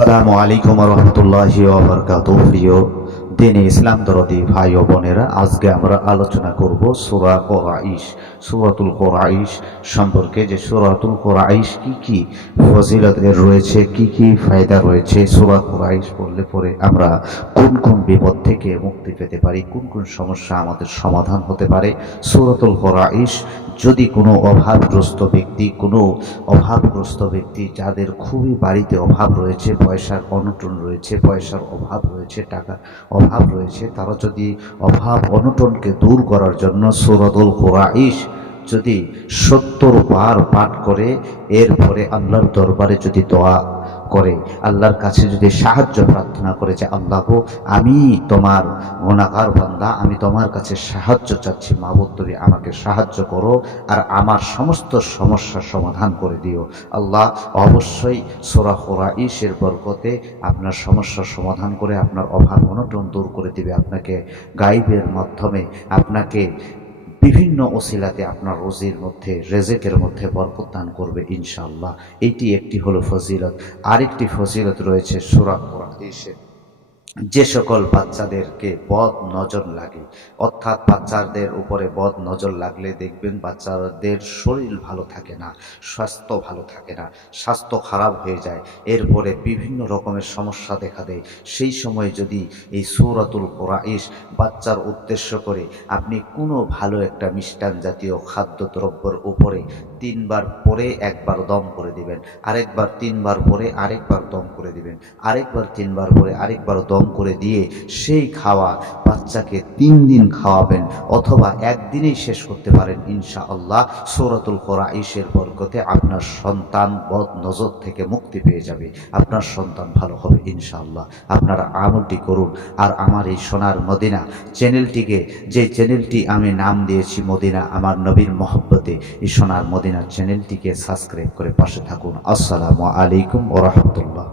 আসসালামু আলাইকুম রহমতুল্লাহি ওয়া বারাকাতুহু। প্রিয় দিনে ইসলাম দরদি ভাই ও বোনেরা, আজকে আমরা আলোচনা করব সূরা কুরাইশ, সূরাতুল কুরাইশ সম্পর্কে। যে সূরাতুল কুরাইশ কি কি ফজিলত এর রয়েছে, কি কি ফায়দা রয়েছে, সূরা কুরাইশ পড়লে পরে আমরা কোন কোন বিপদ থেকে মুক্তি পেতে পারি, কোন কোন সমস্যা আমাদের সমাধান হতে পারে। সূরাতুল কুরাইশ যদি কোনো অভাবগ্রস্ত ব্যক্তি যাদের খুবই বাড়িতে অভাব রয়েছে, পয়সার অনটন রয়েছে, পয়সার অভাব রয়েছে, টাকার অভাব রয়েছে, তারা যদি অভাব অনটনকে দূর করার জন্য সূরাতুল কুরাইশ যদি 70 বার পাঠ করে, এরপরে আল্লাহর দরবারে যদি দোয়া করে, আল্লাহর কাছে যদি সাহায্য প্রার্থনা করে যে আল্লাহ গো, আমি তোমার গুনাহগার বান্দা, আমি তোমার কাছে সাহায্য চাচ্ছি, মাবুদ তুমি আমাকে সাহায্য করো আর আমার সমস্ত সমস্যার সমাধান করে দিও। আল্লাহ অবশ্যই সূরা কুরাইশের বরকতে আপনার সমস্যার সমাধান করে আপনার অভাব অনটন দূর করে দিবে, আপনাকে গায়বের মাধ্যমে আপনাকে বিভিন্ন ওসিলাতে আপনার রোজির মধ্যে, রেজেকের মধ্যে বরকত দান করবে ইনশাআল্লাহ। এইটি একটি হলো ফজিলত। আরেকটি ফজিলত রয়েছে সূরা কুরাইশে। যে সকল বাচ্চাদেরকে বদ নজর লাগে, অর্থাৎ বাচ্চাদের উপরে বদ নজর লাগলে দেখবেন বাচ্চাদের শরীর ভালো থাকে না, স্বাস্থ্য ভালো থাকে না, স্বাস্থ্য খারাপ হয়ে যায়, এরপরে বিভিন্ন রকমের সমস্যা দেখা দেয়। সেই সময় যদি এই সূরাতুল কুরাইশ বাচ্চার উদ্দেশ্য করে আপনি কোনো ভালো একটা মিষ্টান জাতীয় খাদ্যদ্রব্যের উপরে 3 বার পরে একবার দম করে দিবেন, আরেকবার 3 বার পরে আরেকবার দম করে দিবেন, আরেকবার 3 বার পরে আরেকবার দম করে দিয়ে সেই খাওয়া বাচ্চাকে 3 দিন খাওয়াবেন, অথবা একদিনেই শেষ করতে পারেন ইনশাআল্লাহ। সূরাতুল কুরাইশের বরকতে আপনার সন্তান বদ নজর থেকে মুক্তি পেয়ে যাবে, আপনার সন্তান ভালো হবে ইনশাআল্লাহ। আপনারা আমলটি করুন। আর আমার এই সোনার মদিনা চ্যানেলটিকে, যে চ্যানেলটি আমি নাম দিয়েছি মদিনা আমার নবীর মহব্বতে, এই সোনার মদিনা চ্যানেলটিকে সাবস্ক্রাইব করে পাশে থাকুন। আসসালামু আলাইকুম ওয়া রাহমাতুল্লাহ।